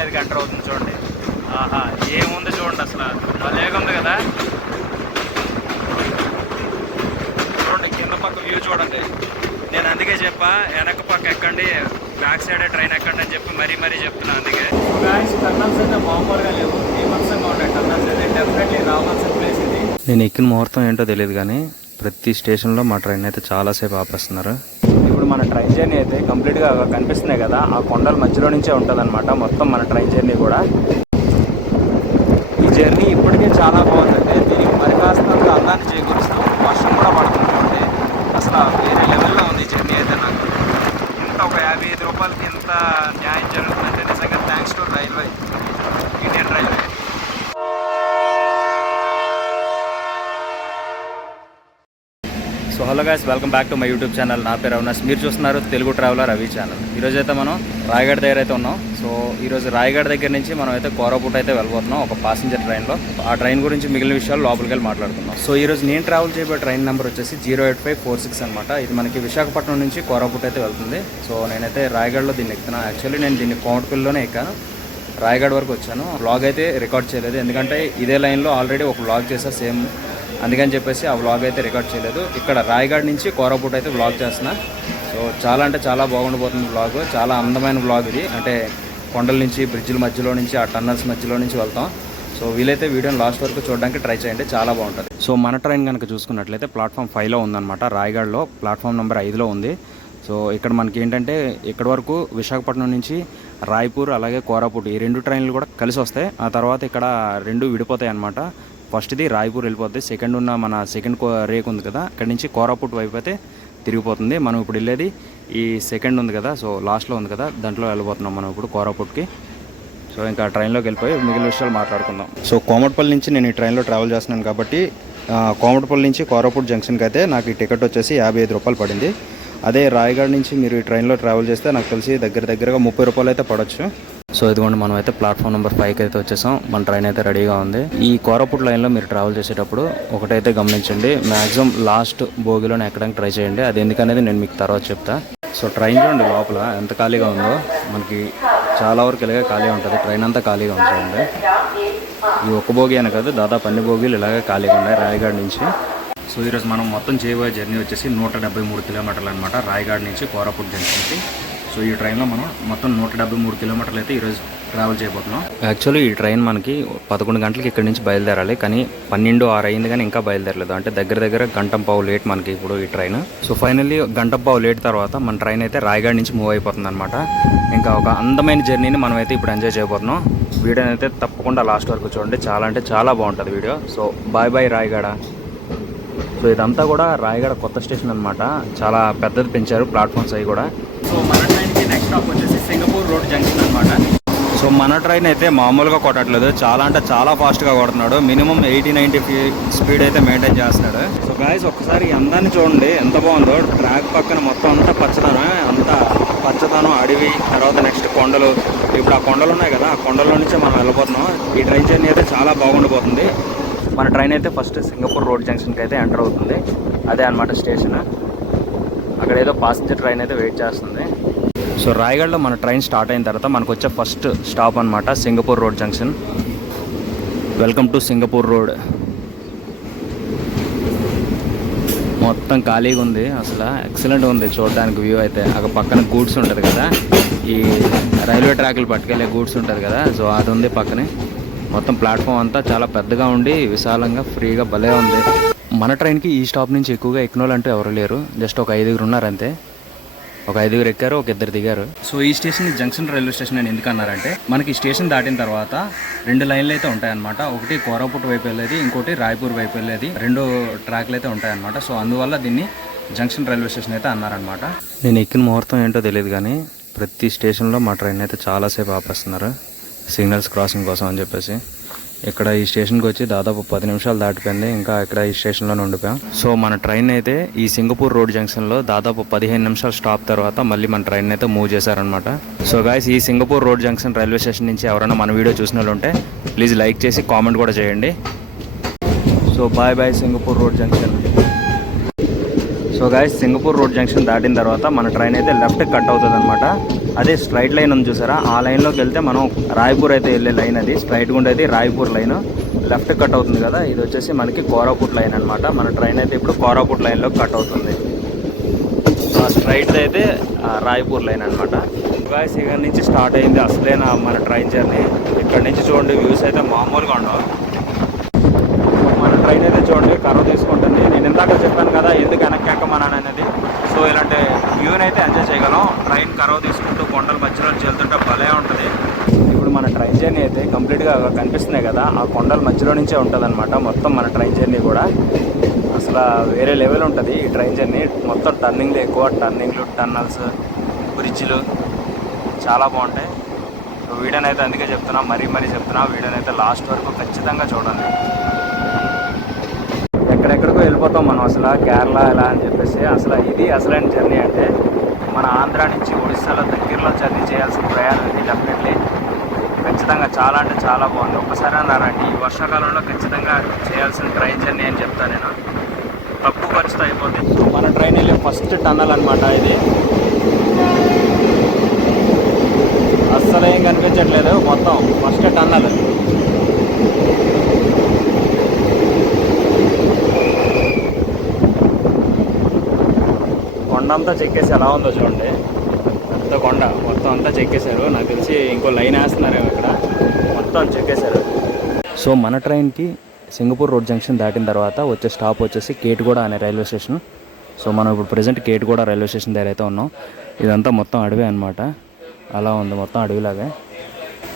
మీదకి ఎంటర్ అవుతుంది చూడండి. ఆహా, ఏముంది చూడండి, అసలు భలేగా ఉంది కదా. చూడండి కింద పక్క వ్యూ చూడండి. నేను అందుకే చెప్పా వెనక పక్క ఎక్కండి, బ్యాక్ సైడ్ ట్రైన్ ఎక్కండి అని చెప్పి మరీ చెప్తున్నా. అందుకే టన్నల్స్ అయితే మామూలుగా లేవు, బీభత్సంగా ఉన్నాయి టన్నల్స్ అయితే. డెఫినెట్లీ రావాల్సిన ప్లేస్ ఇది. నేను ఎక్కిన ముహూర్తం ఏంటో తెలియదు కానీ ప్రతి స్టేషన్లో మా ట్రైన్ అయితే చాలాసేపు ఆపేస్తున్నారు. ఇప్పుడు మన ట్రైన్ జర్నీ అయితే కంప్లీట్గా కనిపిస్తున్నాయి కదా, ఆ కొండల మధ్యలో నుంచే ఉంటుంది అనమాట మొత్తం మన ట్రైన్ జర్నీ కూడా. ఈ జర్నీ ఇప్పటికే చాలా బాగుందండి. దీనికి మరి కాస్తంత అందాన్ని చేకూరుస్తూ వర్షం కూడా పడుతుంది. అసలు వేరే లెవెల్లో ఉంది ఈ జర్నీ అయితే. నాకు ఇంత ఒక 55 రూపాయలకి ఇంత న్యాయం జరుగుతుందంటే నిజంగా thanks to railway, Indian railway. So hello guys, welcome back to my YouTube channel. నా పేరు అవినాష్, మీరు చూస్తున్నారు తెలుగు ట్రావెలర్ రవి ఛానల్. ఈరోజు అయితే మనం రాయగఢ్ దగ్గర అయితే ఉన్నాం. సో ఈరోజు రాయగఢ్ దగ్గర నుంచి మనం అయితే కోరాపుట్ అయితే వెళ్ళిపోతున్నాం ఒక ప్యాసింజర్ ట్రైన్లో. ఆ ట్రైన్ గురించి మిగిలిన విషయాలు లోపలికి వెళ్ళి మాట్లాడుతున్నాం. సో ఈరోజు నేను ట్రావెల్ చేయబోయే ట్రైన్ నెంబర్ వచ్చేసి 08546 అనమాట. ఇది మనకి విశాఖపట్నం నుంచి కోరాపుట్ అయితే వెళ్తుంది. సో నేనైతే రాయగఢ్లో దీన్ని ఎక్కుతున్నాను. యాక్చువల్లీ నేను దీన్ని కోమటిపల్లిలోనే ఎక్కాను, రాయగఢ్ వరకు వచ్చాను. వ్లాగ్ అయితే రికార్డ్ చేయలేదు, ఎందుకంటే ఇదే లైన్లో ఆల్రెడీ ఒక వ్లాగ్ చేసా సేమ్, అందుకని చెప్పేసి ఆ వ్లాగ్ అయితే రికార్డ్ చేయలేదు. ఇక్కడ రాయగఢ్ నుంచి కోరాపుట్ అయితే వ్లాగ్ చేస్తున్నా. సో చాలా అంటే చాలా బాగుండిపోతుంది వ్లాగ్. చాలా అందమైన వ్లాగ్ ఇది. అంటే కొండల నుంచి, బ్రిడ్జిల మధ్యలో నుంచి, ఆ టన్నల్స్ మధ్యలో నుంచి వెళ్తాం. సో వీలైతే వీడియోని లాస్ట్ వరకు చూడడానికి ట్రై చేయండి, చాలా బాగుంటుంది. సో మన ట్రైన్ కనుక చూసుకున్నట్లయితే ప్లాట్ఫామ్ 5లో ఉందన్నమాట. రాయగఢ్లో ప్లాట్ఫామ్ నెంబర్ 5లో ఉంది. సో ఇక్కడ మనకి ఏంటంటే ఇక్కడ వరకు విశాఖపట్నం నుంచి రాయ్పూర్ అలాగే కోరాపుట్ ఈ 2 ట్రైన్లు కూడా కలిసి వస్తాయి. ఆ తర్వాత ఇక్కడ 2 విడిపోతాయి అన్నమాట. ఫస్ట్ది రాయ్పూర్ వెళ్ళిపోతుంది, సెకండ్ ఉన్న మన సెకండ్ రేక్ ఉంది కదా, ఇక్కడ నుంచి కోరాపుట్ వైపు అయితే తిరిగిపోతుంది. మనం ఇప్పుడు వెళ్ళేది ఈ సెకండ్ ఉంది కదా, సో లాస్ట్లో ఉంది కదా, దాంట్లో వెళ్ళిపోతున్నాం మనం ఇప్పుడు కోరాపుట్కి. సో ఇంకా ట్రైన్లోకి వెళ్ళిపోయి మిగిలిన విషయాలు మాట్లాడుకుందాం. సో కోమటిపల్లి నుంచి నేను ఈ ట్రైన్లో ట్రావెల్ చేస్తున్నాను కాబట్టి కోమటిపల్లి నుంచి కోరాపుట్ జంక్షన్కి అయితే నాకు ఈ టికెట్ వచ్చేసి 55 రూపాయలు పడింది. అదే రాయగఢ్ నుంచి మీరు ఈ ట్రైన్లో ట్రావెల్ చేస్తే నాకు తెలిసి దగ్గరగా 30 రూపాయలు అయితే పడవచ్చు. సో ఇదిగోండి మనం అయితే ప్లాట్ఫామ్ నెంబర్ 5కి అయితే వచ్చేసాం. మన ట్రైన్ అయితే రెడీగా ఉంది. ఈ కోరాపుట్ లైన్లో మీరు ట్రావెల్ చేసేటప్పుడు ఒకటైతే గమనించండి, మ్యాక్సిమం లాస్ట్ బోగిలోనే ఎక్కడానికి ట్రై చేయండి. అది ఎందుకనేది నేను మీకు తర్వాత చెప్తా. సో ట్రైన్ చూడండి లోపల ఎంత ఖాళీగా ఉందో, మనకి చాలా వరకు ఇలాగే ఖాళీ ఉంటుంది. ట్రైన్ అంతా ఖాళీగా ఉంటుంది. ఈ ఒక్క బోగి అని కాదు, దాదాపు అన్ని బోగీలు ఇలాగే ఖాళీగా ఉన్నాయి రాయగఢ్ నుంచి. సో ఈరోజు మనం మొత్తం చేయబోయే జర్నీ వచ్చేసి 173 కిలోమీటర్లు అనమాట, రాయగఢ్ నుంచి కోరాపుట్ జంక్షన్కి. సో ఈ ట్రైన్లో మనం మొత్తం 173 కిలోమీటర్లు అయితే ఈరోజు ట్రావెల్ చేయబోతున్నాం. యాక్చువల్లీ ఈ ట్రైన్ మనకి 11 గంటలకి ఇక్కడి నుంచి బయలుదేరాలి, కానీ 12:06 అయింది కానీ ఇంకా బయలుదేరలేదు. అంటే దగ్గర గంట పావు లేట్ మనకి ఇప్పుడు ఈ ట్రైన్. సో ఫైనల్లీ గంట పావు లేట్ తర్వాత మన ట్రైన్ అయితే రాయగఢ్ నుంచి మూవ్ అయిపోతుంది అనమాట. ఇంకా ఒక అందమైన జర్నీని మనం అయితే ఇప్పుడు ఎంజాయ్ చేయబోతున్నాం. వీడియోని అయితే తప్పకుండా లాస్ట్ వరకు చూడండి, చాలా అంటే చాలా బాగుంటుంది video. So bye Raigad. So ఇదంతా కూడా రాయగఢ కొత్త స్టేషన్ అనమాట, చాలా పెద్దది పెంచారు ప్లాట్ఫామ్స్ అవి కూడా. సో మన ట్రైన్కి నెక్స్ట్ స్టాప్ వచ్చేసి సింగపూర్ రోడ్ జంక్షన్ అనమాట. సో మన ట్రైన్ అయితే మామూలుగా కొట్టట్లేదు, చాలా అంటే చాలా ఫాస్ట్గా కొడుతున్నాడు. మినిమం 80-90 స్పీడ్ అయితే మెయింటైన్ చేస్తున్నాడు. సో గాయస్ ఒక్కసారి అందాన్ని చూడండి ఎంత బాగుందో. ట్రాక్ పక్కన మొత్తం అంతా పచ్చదనం, అడవి, తర్వాత నెక్స్ట్ కొండలు. ఇప్పుడు ఆ కొండలు ఉన్నాయి కదా, ఆ కొండల నుంచే మనం వెళ్ళిపోతున్నాం. ఈ ట్రైన్ జర్నీ అయితే చాలా బాగుండిపోతుంది. మన ట్రైన్ అయితే ఫస్ట్ సింగపూర్ రోడ్ జంక్షన్కి అయితే ఎంటర్ అవుతుంది. అదే అనమాట స్టేషన్. అక్కడ ఏదో ప్యాసింజర్ ట్రైన్ అయితే వెయిట్ చేస్తుంది. సో రాయగఢ్లో మన ట్రైన్ స్టార్ట్ అయిన తర్వాత మనకు వచ్చే ఫస్ట్ స్టాప్ అనమాట Singapore road junction. Welcome to Singapore road. మొత్తం ఖాళీగా ఉంది, అసలు ఎక్సలెంట్ ఉంది చూడడానికి వ్యూ అయితే. అక్కడ పక్కన గూడ్స్ ఉంటుంది కదా, ఈ రైల్వే ట్రాక్లు పట్టుకెళ్ళే గూడ్స్ ఉంటుంది కదా, సో అది ఉంది పక్కనే. మొత్తం ప్లాట్ఫామ్ అంతా చాలా పెద్దగా ఉండి విశాలంగా ఫ్రీగా భలే ఉంది. మన ట్రైన్కి ఈ స్టాప్ నుంచి ఎక్కువగా ఎక్కినోళ్ళు అంటూ ఎవరు లేరు, జస్ట్ ఒక 5 ఉన్నారు అంతే. ఒక 5 ఎక్కారు, ఒక 2 దిగారు. సో ఈ స్టేషన్ జంక్షన్ రైల్వే స్టేషన్ అని ఎందుకు అన్నారంటే, మనకి ఈ స్టేషన్ దాటిన తర్వాత 2 లైన్లు అయితే ఉంటాయన్నమాట. ఒకటి కోరాపుట్ వైపు వెళ్ళేది, ఇంకోటి రాయ్పూర్ వైపు వెళ్ళేది. 2 ట్రాక్లు అయితే ఉంటాయన్నమాట. సో అందువల్ల దీన్ని జంక్షన్ రైల్వే స్టేషన్ అయితే అన్నారనమాట. నేను ఎక్కిన ముహూర్తం ఏంటో తెలియదు కానీ ప్రతి స్టేషన్లో మా ట్రైన్ అయితే చాలాసేపు ఆపేస్తున్నారు సిగ్నల్స్ క్రాసింగ్ కోసం అని చెప్పేసి. ఇక్కడ ఈ స్టేషన్కి వచ్చి దాదాపు 10 నిమిషాలు దాటిపోయింది, ఇంకా ఇక్కడ ఈ స్టేషన్లోనే ఉండిపోయాం. సో మన ట్రైన్ అయితే ఈ సింగపూర్ రోడ్ జంక్షన్లో దాదాపు 15 నిమిషాలు స్టాప్ తర్వాత మళ్ళీ మన ట్రైన్ అయితే మూవ్ చేశారనమాట. సో గాయస్ ఈ Singapore road junction railway station నుంచి ఎవరైనా మన వీడియో చూసిన వాళ్ళు ఉంటే ప్లీజ్ లైక్ చేసి కామెంట్ కూడా చేయండి. So bye Singapore road junction. So guys Singapore road junction దాటిన తర్వాత మన ట్రైన్ అయితే లెఫ్ట్ కట్ అవుతుంది అనమాట. అదే స్ట్రైట్ లైన్ ఉంది చూసారా, ఆ లైన్లోకి వెళ్తే మనం రాయ్పూర్ అయితే వెళ్ళే లైన్, అది స్ట్రైట్గా ఉండేది రాయ్పూర్ లైన్. లెఫ్ట్ కట్ అవుతుంది కదా, ఇది వచ్చేసి మనకి కోరాపుట్ లైన్ అనమాట. మన ట్రైన్ అయితే ఇప్పుడు కోరాపుట్ లైన్లో కట్ అవుతుంది. స్ట్రైట్ అయితే రాయ్పూర్ లైన్ అనమాట. గాయస్ ఇక్కడ నుంచి స్టార్ట్ అయింది అసలైన మన ట్రైన్ జర్నీ. ఇక్కడ నుంచి చూడండి వ్యూస్ అయితే మామూలుగా ఉండవు. మన ట్రైన్ అయితే చూడండి కర్వ్ తీసుకుంటుంది. నేను ఇందాక చెప్పాను కదా ఎందుకు వెనక్కి ఎక్కమన్నాను అనేది. సో ఇలాంటి వ్యూని అయితే ఎంజాయ్ చేయగలం. ట్రైన్ కర్వ్ తీసుకుంటూ కొండల మధ్యలో వెళ్తుంటే భలే ఉంటుంది. ఇప్పుడు మన ట్రైన్ జర్నీ అయితే కంప్లీట్గా కనిపిస్తున్నాయి కదా, ఆ కొండల మధ్యలో నుంచే ఉంటుంది అనమాట మొత్తం మన ట్రైన్ జర్నీ కూడా. అసలు వేరే లెవెల్ ఉంటుంది ఈ ట్రైన్ జర్నీ. మొత్తం టర్నింగ్లు ఎక్కువ, టర్నింగ్లు, టన్నల్స్, బ్రిడ్జ్లు చాలా బాగుంటాయి. వీడియోని అయితే అందుకే చెప్తున్నా, మరీ చెప్తున్నా, వీడియోని అయితే లాస్ట్ వరకు ఖచ్చితంగా చూడండి. ఎక్కడెక్కడికో వెళ్ళిపోతాం మనం అసలు, కేరళ ఎలా అని చెప్పేసి. అసలు ఇది అసలైన జర్నీ అంటే మన ఆంధ్ర నుంచి ఒడిస్సాలో దగ్గరలో జర్నీ చేయాల్సిన ప్రయాణం ఇది. డెఫినెట్లీ ఖచ్చితంగా చాలా అంటే చాలా బాగుంది. ఒక్కసారి అన్నారండి ఈ వర్షాకాలంలో ఖచ్చితంగా చేయాల్సిన ట్రైన్ జర్నీ అని చెప్తాను నేను. తక్కువ ఖర్చుతో అయిపోతుంది. మన ట్రైన్ వెళ్ళి ఫస్ట్ టన్నల్ అనమాట ఇది. అస్సలు ఏం కనిపించట్లేదు, మొత్తం ఫస్ట్ టన్నల్. కొండ అంతా చెక్కేసి ఎలా ఉందో చూడండి, పెద్ద కొండ మొత్తం అంతా చెక్కేశారు. నాకు తెలిసి ఇంకో లైన్ వేస్తున్నారు ఇక్కడ, మొత్తం చెక్కేశారు. సో మన ట్రైన్కి సింగపూర్ రోడ్ జంక్షన్ దాటిన తర్వాత వచ్చే స్టాప్ వచ్చేసి కేటుగూడ అనే రైల్వే స్టేషన్. సో మనం ఇప్పుడు ప్రజెంట్ కేటుగూడ రైల్వే స్టేషన్ దగ్గర అయితే ఉన్నాం. ఇదంతా మొత్తం అడవే అనమాట, అలా ఉంది మొత్తం అడవిలాగే.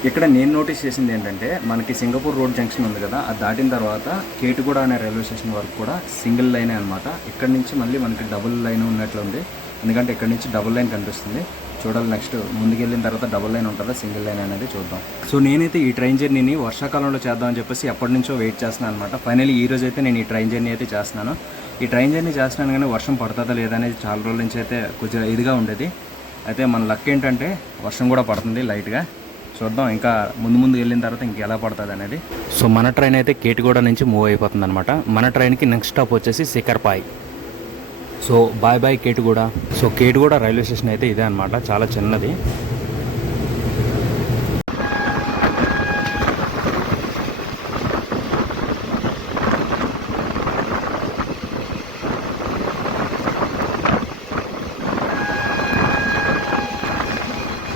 ఇక్కడ నేను నోటీస్ చేసింది ఏంటంటే మనకి సింగపూర్ రోడ్ జంక్షన్ ఉంది కదా, అది దాటిన తర్వాత కేటుగూడ అనే రైల్వే స్టేషన్ వరకు కూడా సింగిల్ లైనే అనమాట. ఇక్కడ నుంచి మళ్ళీ మనకి డబుల్ లైన్ ఉన్నట్లుంది, ఎందుకంటే ఇక్కడ నుంచి డబుల్ లైన్ కనిపిస్తుంది. చూడాలి నెక్స్ట్ ముందుకు వెళ్ళిన తర్వాత డబుల్ లైన్ ఉంటుందా సింగిల్ లైన్ అనేది చూద్దాం. సో నేనైతే ఈ ట్రైన్ జర్నీని వర్షాకాలంలో చేద్దామని చెప్పేసి ఎప్పటి నుంచో వెయిట్ చేస్తున్నాను అనమాట. ఫైనల్లీ ఈ రోజు అయితే నేను ఈ ట్రైన్ జర్నీ అయితే చేస్తున్నాను. ఈ ట్రైన్ జర్నీ చేస్తున్నాను కానీ వర్షం పడుతుందా లేదా అనేది చాలా రోజుల నుంచి అయితే కొంచెం ఇదిగా ఉండేది. అయితే మన లక్ ఏంటంటే వర్షం కూడా పడుతుంది లైట్గా. చూద్దాం ఇంకా ముందు వెళ్ళిన తర్వాత ఇంకెలా పడుతుంది అనేది. సో మన ట్రైన్ అయితే కేటుగూడ నుంచి మూవ్ అయిపోతుంది అనమాట. మన ట్రైన్కి నెక్స్ట్ స్టాప్ వచ్చేసి Sikarpai. So bye Ketuguda. So Ketuguda railway station అయితే ఇదే అనమాట, చాలా చిన్నది.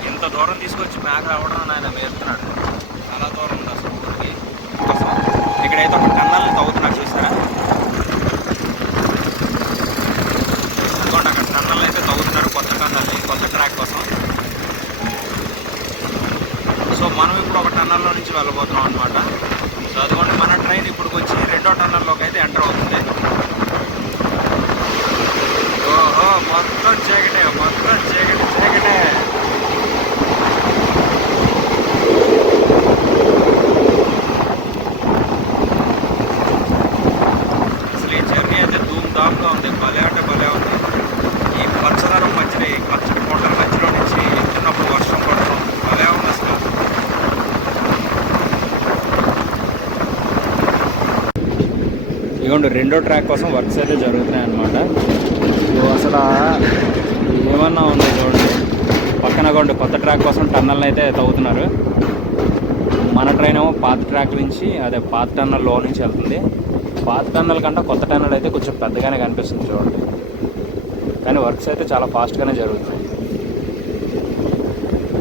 ఇంత దూరం తీసుకొచ్చి మ్యాక్ రావడం ఆయన వేస్తున్నాడు, చాలా దూరం ఉంది అసలు ఊరికి కోసం. ఇక్కడైతే ఒక టన్నల్ని తవ్వుతున్నాడు చూస్తారా, అక్కడ టన్నల్ అయితే తవ్వుతున్నారు, కొత్త టన్నల్ని, కొత్త ట్రాక్ కోసం. సో మనం ఇప్పుడు ఒక టన్నల్లో నుంచి వెళ్ళబోతున్నాం అనమాట. సో అదిగోండి మన ట్రైన్ ఇప్పుడు వచ్చి రెండో టన్నల్లోకి అయితే ఎంటర్ అవుతుంది. ఓహో మొత్తం చీకటే, మొత్తం చీకటే. అసలు ఈ జర్నీ అయితే ధూమ్ ధామ్గా ఉంది, భలే అంటే భలే ఉంది. ఈ పచ్చదనం మధ్యలో, ఈ పచ్చడి కొండల మధ్యలో నుంచి వెళ్తున్నప్పుడు వర్షం పడడం భలే ఉంది అసలు. ఇదిగోండి రెండో ట్రాక్ కోసం వర్క్స్ అయితే జరుగుతున్నాయి అన్నమాట. సో అసలు ఏమన్నా ఉంది చూడండి, పక్కన కొండ కొత్త ట్రాక్ కోసం టన్నల్ని అయితే తవ్వుతున్నారు. మన ట్రైన్ ఏమో పాత ట్రాక్ నుంచి, అదే పాత టన్నల్లో నుంచి వెళ్తుంది. పాత టన్నల్ కంటే కొత్త టన్నల్ అయితే కొంచెం పెద్దగానే కనిపిస్తుంది చూడండి, కానీ వర్క్స్ అయితే చాలా ఫాస్ట్గానే జరుగుతున్నాయి.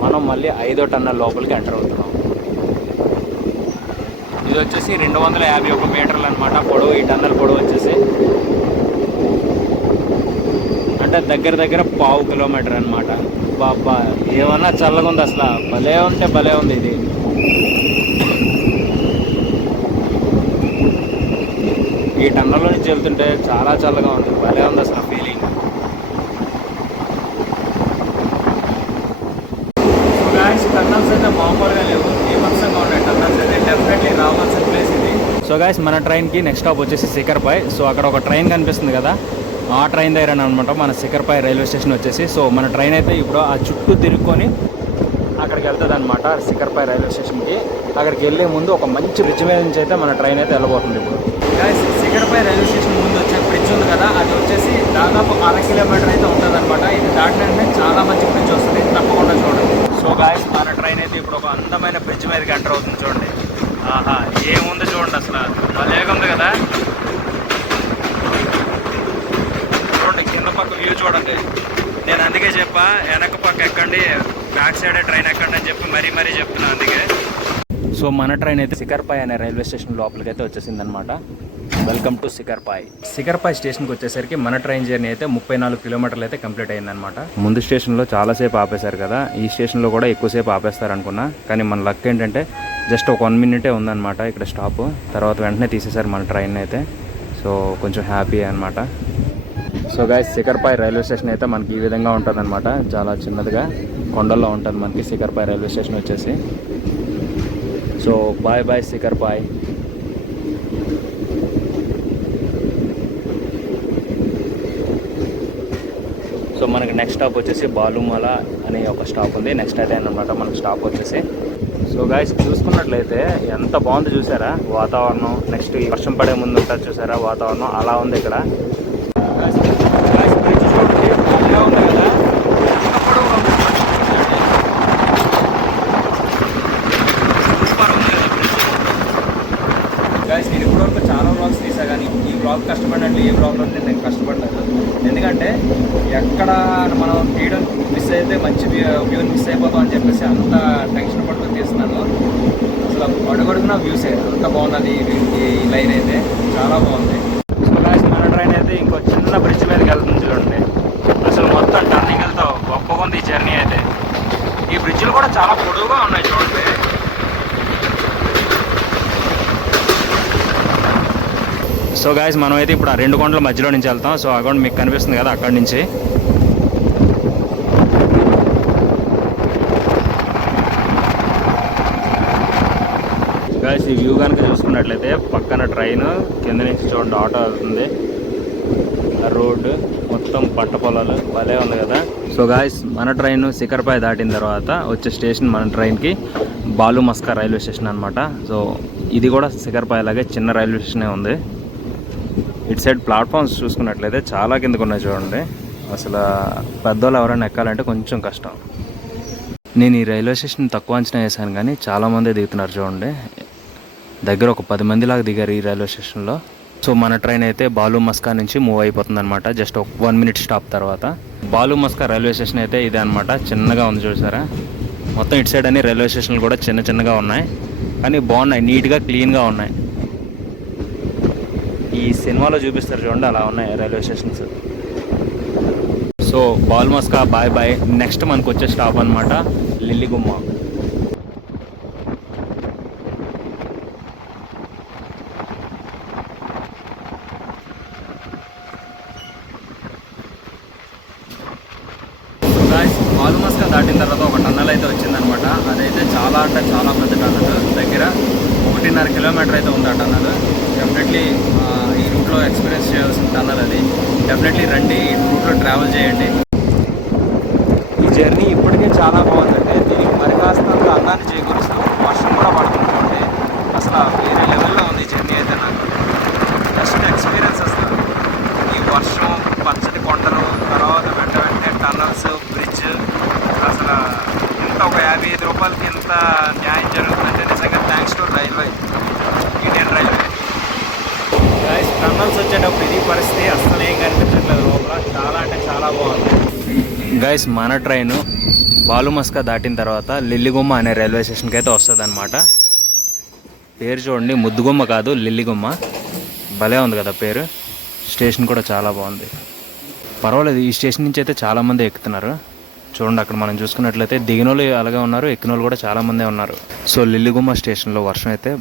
మనం మళ్ళీ 5వ టన్నల్ లోపలికి ఎంటర్ అవుతున్నాం. ఇది వచ్చేసి 251 మీటర్లు అనమాట పొడవు. ఈ టన్నల్ పొడవు వచ్చేసి అంటే దగ్గర 1/2 కిలోమీటర్ అనమాట. బాబా ఏమన్నా చల్లగా ఉంది అసలు, భలే ఉంటే భలే ఉంది ఇది. ఈ టన్నల్లో నుంచి వెళ్తుంటే చాలా చల్లగా ఉంది, భలే ఉంది అసలు ఫీలింగ్. సో గాయ్స్ టన్నల్స్ అయితే మామూలుగా లేవు, ఏమత్సంగా ఉన్నాయి టన్నల్స్ అయితే. డెఫినెట్లీ రావాల్సిన ప్లేస్ ఇది. సో గాయ్స్ మన ట్రైన్కి నెక్స్ట్ స్టాప్ వచ్చేసి సికర్పాయ్. సో అక్కడ ఒక ట్రైన్ కనిపిస్తుంది కదా, ఆ ట్రైన్ దగ్గర అనమాట మన సికర్పాయ్ రైల్వే స్టేషన్ వచ్చేసి. సో మన ట్రైన్ అయితే ఇప్పుడు ఆ చుట్టూ తిరుక్కొని అక్కడికి వెళ్తుంది అనమాట సికర్పాయ్ రైల్వే స్టేషన్కి. అక్కడికి వెళ్ళే ముందు ఒక మంచి బ్రిడ్జ్ మీద నుంచి అయితే మన ట్రైన్ అయితే వెళ్ళబోతుంది ఇప్పుడు. సికర్పాయ్ రైల్వే స్టేషన్ ముందు వచ్చే బ్రిడ్జ్ బ్రిడ్జ్ ఉంది కదా, అది వచ్చేసి దాదాపు 1/2 కిలోమీటర్ అయితే ఉంటుంది అనమాట. ఇది దాటినంటే చాలా మంచి బ్రిడ్జ్ వస్తుంది, తప్పకుండా చూడండి. సో గాయస్, మన ట్రైన్ అయితే ఇప్పుడు ఒక అందమైన బ్రిడ్జ్ మీదకి ఎంటర్ అవుతుంది చూడండి. ఆహా, ఏముంది చూడండి, అసలు భలేగా ఉంది కదా. చూడండి కింద పక్క వ్యూ చూడండి. నేను అందుకే చెప్పా వెనక పక్క ఎక్కండి, బ్యాక్ సైడే ట్రైన్ ఎక్కండి అని చెప్పి మరీ చెప్తున్నాను అందుకే. సో మన ట్రైన్ అయితే సికర్పాయ్ అనే రైల్వే స్టేషన్ లోపలికి అయితే వచ్చేసింది అనమాట. Welcome to సికర్పాయ్. సికర్పాయ్ స్టేషన్కి వచ్చేసరికి మన ట్రైన్ జర్నీ అయితే 34 కిలోమీటర్లు అయితే కంప్లీట్ అయిందనమాట. ముందు స్టేషన్లో చాలాసేపు ఆపేశారు కదా, ఈ స్టేషన్లో కూడా ఎక్కువసేపు ఆపేస్తారు అనుకున్నా, కానీ మన లక్ ఏంటంటే జస్ట్ ఒక 1 మినిటే ఉందన్నమాట ఇక్కడ స్టాప్. తర్వాత వెంటనే తీసేశారు మన ట్రైన్ అయితే. సో కొంచెం హ్యాపీ అనమాట. సో గైస్, సికర్పాయ్ రైల్వే స్టేషన్ అయితే మనకి ఈ విధంగా ఉంటుంది అనమాట. చాలా చిన్నదిగా కొండల్లో ఉంటుంది మనకి సికర్పాయ్ రైల్వే స్టేషన్ వచ్చేసి. So bye bye Sikarpai. So మనకి నెక్స్ట్ స్టాప్ వచ్చేసి బాలుమాల అనే ఒక స్టాప్ ఉంది. నెక్స్ట్ అయితే అనమాట మనకి స్టాప్ వచ్చేసి. సో గాయస్, చూసుకున్నట్లయితే ఎంత బాగుంది చూసారా వాతావరణం. నెక్స్ట్ ఈ వర్షం పడే ముందు ఉంటుంది చూసారా వాతావరణం, అలా ఉంది ఇక్కడ. గాయస్, నేను ఇప్పటివరకు చాలా వ్లాగ్స్ తీసా, కానీ ఈ వ్లాగ్ కష్టపడినట్లు ఏ వ్లాగ్లో నేను కష్టపడలేదు. ఎందుకంటే ఎక్కడ మనం తీయడం మిస్ అయితే మంచి వ్యూని మిస్ అయిపోతాం అని చెప్పేసి అంత టెన్షన్ పడుతూ తీస్తున్నాను. అసలు అడుగడుగున వ్యూసే అంత బాగున్నది. ఈ లైన్ అయితే చాలా బాగుంది. సో గాయస్, మన ట్రైన్ అయితే ఇంకో చిన్న బ్రిడ్జ్ మీదకి వెళ్తుంది చూడండి. అసలు మొత్తం టర్నింగ్ వెళ్తాం గొప్పగా ఉంది ఈ జర్నీ అయితే. ఈ బ్రిడ్జ్లు కూడా చాలా పొడవుగా ఉన్నాయి చూడండి. సో గాయస్, మనం అయితే ఇప్పుడు ఆ 2 కొండల మధ్యలో నుంచి వెళ్తాం. సో ఆ కొండ మీకు కనిపిస్తుంది కదా, అక్కడి నుంచి. గాయస్, ఈ వ్యూ కనుక చూసుకున్నట్లయితే పక్కన ట్రైన్, కింద నుంచి చూడండి ఆటో వెళ్తుంది. ఆ రోడ్డు మొత్తం పంట పొలాలు భలే ఉంది కదా. సో గాయస్, మన ట్రైన్ సికర్పాయ్ దాటిన తర్వాత వచ్చే స్టేషన్ మన ట్రైన్కి బాలుమస్కా రైల్వే స్టేషన్ అనమాట. సో ఇది కూడా సికర్పాయ్ లాగే చిన్న రైల్వే స్టేషనే ఉంది. ఇటు సైడ్ ప్లాట్ఫామ్స్ చూసుకున్నట్లయితే చాలా కిందకు ఉన్నాయి చూడండి. అసలు పెద్దోళ్ళు ఎవరైనా ఎక్కాలంటే కొంచెం కష్టం. నేను ఈ రైల్వే స్టేషన్ తక్కువ అంచనా వేసాను, కానీ చాలామంది దిగుతున్నారు చూడండి. దగ్గర ఒక 10 మంది లాగా దిగారు ఈ రైల్వే స్టేషన్లో. సో మన ట్రైన్ అయితే బాలుమస్కా నుంచి మూవ్ అయిపోతుంది అనమాట. జస్ట్ ఒక 1 మినిట్ స్టాప్ తర్వాత. బాలుమస్కా రైల్వే స్టేషన్ అయితే ఇదే అనమాట. చిన్నగా ఉంది చూసారా. మొత్తం ఇటు సైడ్ అన్ని రైల్వే స్టేషన్లు కూడా చిన్నగా ఉన్నాయి, కానీ బాగున్నాయి, నీట్గా క్లీన్గా ఉన్నాయి. ఈ సినిమాలో చూపిస్తారు చూడండి, అలా ఉన్నాయి railway stations. So Balumaska bye bye. Next మనకు వచ్చే స్టాప్ అనమాట లిల్లిగుమ్మ. బాలుమస్కా దాటిన తర్వాత ఒక టన్నల్ అయితే వచ్చిందనమాట. అదైతే చాలా అంటే చాలా పెద్ద టన్నల్. దగ్గర 1.5 కిలోమీటర్ అయితే ఉంది ఆ టన్నల్. డెఫినెట్లీ ఈ రూట్లో ఎక్స్పీరియన్స్ చేయాల్సిన టన్నల్ అది. డెఫినెట్లీ రండి, ఈ రూట్లో ట్రావెల్ చేయండి. ఈ జర్నీ ఇప్పటికే చాలా బాగుందండి. దీనికి మరి కాస్త అందాన్ని చేకూరుస్తూ వర్షం కూడా పడుతుంటుంది. అసలు వేరే లెవెల్లో ఉంది ఈ జర్నీ అయితే. నాకు బెస్ట్ ఎక్స్పీరియన్స్ అసలు. ఈ వర్షం, పచ్చటి కొండలు, తర్వాత వెంటనే టన్నల్స్, బ్రిడ్జ్. అసలు ఇంత ఒక 55 రూపాయలకి ఇంత న్యాయం జరుగుతుందంటే నిజంగా thanks to railway, Indian railway. Guys, tunnels వచ్చేటప్పుడు ఇది పరిస్థితి, అసలు ఏం కనిపించట్లేదు లోపల. చాలా అంటే చాలా బాగుంది. గైస్, మన ట్రైన్ బాలుమస్కా దాటిన తర్వాత లిల్లిగుమ్మ అనే రైల్వే స్టేషన్కి అయితే వస్తుంది అనమాట. పేరు చూడండి, ముద్దుగుమ్మ కాదు లిల్లిగుమ్మ. భలే ఉంది కదా పేరు. స్టేషన్ కూడా చాలా బాగుంది, పర్వాలేదు. ఈ స్టేషన్ నుంచి అయితే చాలామంది ఎక్కుతున్నారు చూడండి. అక్కడ మనం చూసుకున్నట్లయితే దిగిన వాళ్ళు అలాగే ఉన్నారు, ఎక్కిన వాళ్ళు కూడా చాలామందే ఉన్నారు. సో లిల్లిగుమ్మ స్టేషన్లో వర్షం అయితే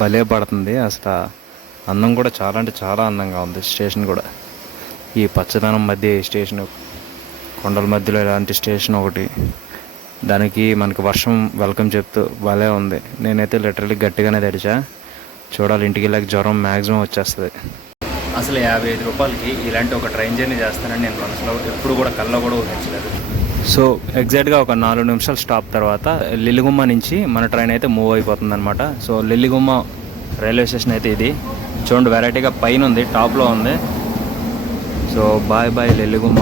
భలే పడుతుంది. అసలు అందం కూడా చాలా అంటే చాలా అందంగా ఉంది స్టేషన్ కూడా. ఈ పచ్చదనం మధ్య ఈ స్టేషన్, కొండల మధ్యలో ఇలాంటి స్టేషన్ ఒకటి, దానికి మనకి వర్షం వెల్కమ్ చెప్తూ భలే ఉంది. నేనైతే లిటరల్లీ గట్టిగానే తెరిచా. చూడాలి, ఇంటికి వెళ్ళాక జ్వరం మ్యాక్సిమం వచ్చేస్తుంది. అసలు 55 రూపాయలకి ఇలాంటి ఒక ట్రైన్ జర్నీ చేస్తానని నేను మనసులో ఎప్పుడు కూడా కల్లో కూడా ఊహించలేదు. సో ఎగ్జాక్ట్గా ఒక 4 నిమిషాలు స్టాప్ తర్వాత లిల్లిగుమ్మ నుంచి మన ట్రైన్ అయితే మూవ్ అయిపోతుంది అనమాట. సో లిల్లిగుమ్మ రైల్వే స్టేషన్ అయితే ఇది చూడండి, వెరైటీగా పైన ఉంది, టాప్లో ఉంది. So bye bye Lelligumma.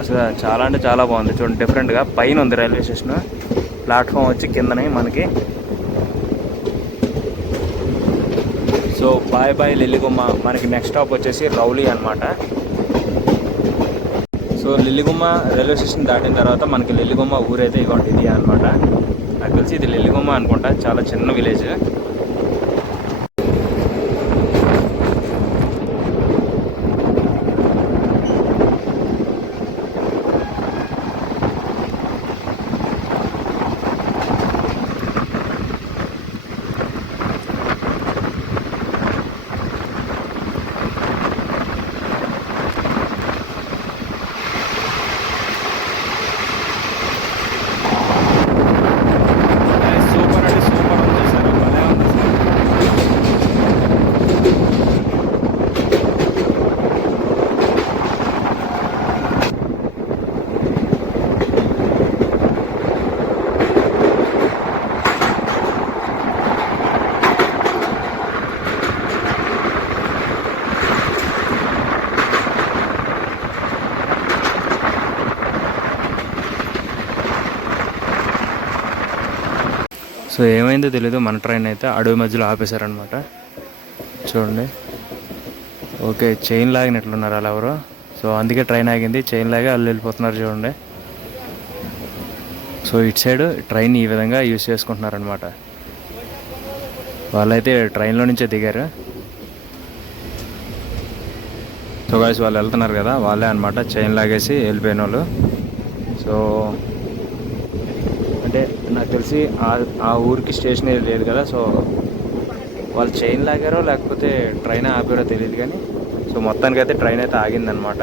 అసలు చాలా అంటే చాలా బాగుంది చూడండి, డిఫరెంట్గా పైన ఉంది రైల్వే స్టేషన్, ప్లాట్ఫామ్ వచ్చి కిందనే మనకి. So bye bye Lelligumma. మనకి నెక్స్ట్ స్టాప్ వచ్చేసి రౌలీ అనమాట. సో లెల్లిగుమ్మ రైల్వే స్టేషన్ దాటిన తర్వాత మనకి లెల్లిగుమ్మ ఊరైతే ఇవ్వండి ఇది అనమాట. నాకు తెలిసి ఇది లెల్లిగుమ్మ అనుకుంటా, చాలా చిన్న విలేజ్. సో ఏమైందో తెలీదు, మన ట్రైన్ అయితే అడవి మధ్యలో ఆపేశారనమాట. చూడండి, ఓకే చైన్ లాగినట్లున్నారు అలా ఎవరు. సో అందుకే ట్రైన్ ఆగింది, చైన్ లాగే వాళ్ళు వెళ్ళిపోతున్నారు చూడండి. సో ఇటు సైడ్ ట్రైన్ ఈ విధంగా యూజ్ చేసుకుంటున్నారనమాట. వాళ్ళైతే ట్రైన్లో నుంచే దిగారు. సో గాయ్స్ వాళ్ళు వెళ్తున్నారు కదా, వాళ్ళే అనమాట చైన్ లాగేసి వెళ్ళిపోయిన వాళ్ళు. సో అంటే నాకు తెలిసి ఆ ఊరికి స్టేషన్ ఏది లేదు కదా, సో వాళ్ళు చైన్ లాగారో లేకపోతే ట్రైన్ ఆపారో తెలియదు కానీ, సో మొత్తానికి అయితే ట్రైన్ అయితే ఆగిందనమాట.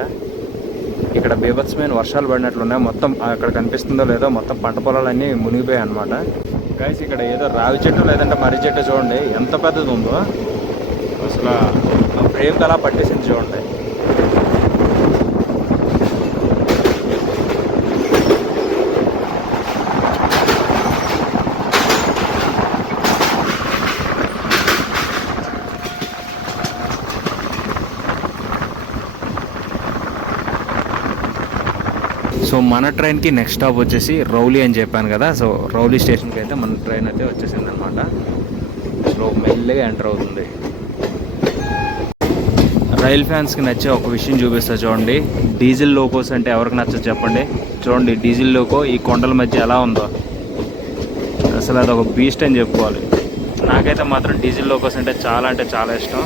ఇక్కడ బీభత్సమైన వర్షాలు పడినట్లున్నాయి. మొత్తం అక్కడ కనిపిస్తుందో లేదో మొత్తం పంట పొలాలన్నీ మునిగిపోయాయి అనమాట. గైస్ ఇక్కడ ఏదో రావి చెట్టు లేదంటే మర్రి చెట్టు చూడండి ఎంత పెద్దది ఉందో, అసలు ఫ్రేమ్కి అలా పట్టేసింది చూడండి. సో మన ట్రైన్కి నెక్స్ట్ స్టాప్ వచ్చేసి రౌలీ అని చెప్పాను కదా. సో రౌలీ స్టేషన్కి అయితే మన ట్రైన్ అయితే వచ్చేసింది అనమాట. సో మెల్లిగా ఎంటర్ అవుతుంది. రైల్ ఫ్యాన్స్కి నచ్చే ఒక విషయం చూపిస్తా చూడండి. డీజిల్ లోకోస్ అంటే ఎవరికి నచ్చదు చెప్పండి. చూడండి డీజిల్ లోకో ఈ కొండల మధ్య ఎలా ఉందో, అసలు అదొక బీస్ట్ అని చెప్పుకోవాలి. నాకైతే మాత్రం డీజిల్ లోకోస్ అంటే చాలా ఇష్టం.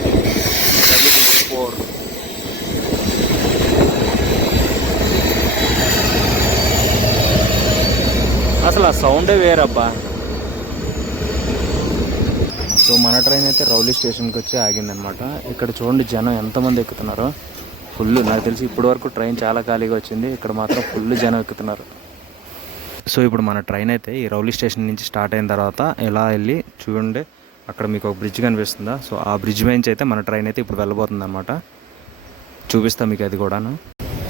అసలు ఆ సౌండే వేరబ్బా. సో మన ట్రైన్ అయితే రౌలీ స్టేషన్కి వచ్చి ఆగిందనమాట. ఇక్కడ చూడండి జనం ఎంతమంది ఎక్కుతున్నారో, ఫుల్. నాకు తెలిసి ఇప్పటి వరకు ట్రైన్ చాలా ఖాళీగా వచ్చింది, ఇక్కడ మాత్రం ఫుల్ జనం ఎక్కుతున్నారు. సో ఇప్పుడు మన ట్రైన్ అయితే ఈ రౌలీ స్టేషన్ నుంచి స్టార్ట్ అయిన తర్వాత ఇలా వెళ్ళి చూడండి, అక్కడ మీకు ఒక బ్రిడ్జ్ కనిపిస్తుందా. సో ఆ బ్రిడ్జ్ నుంచి అయితే మన ట్రైన్ అయితే ఇప్పుడు వెళ్ళబోతుంది అనమాట. చూపిస్తా మీకు అది కూడాను.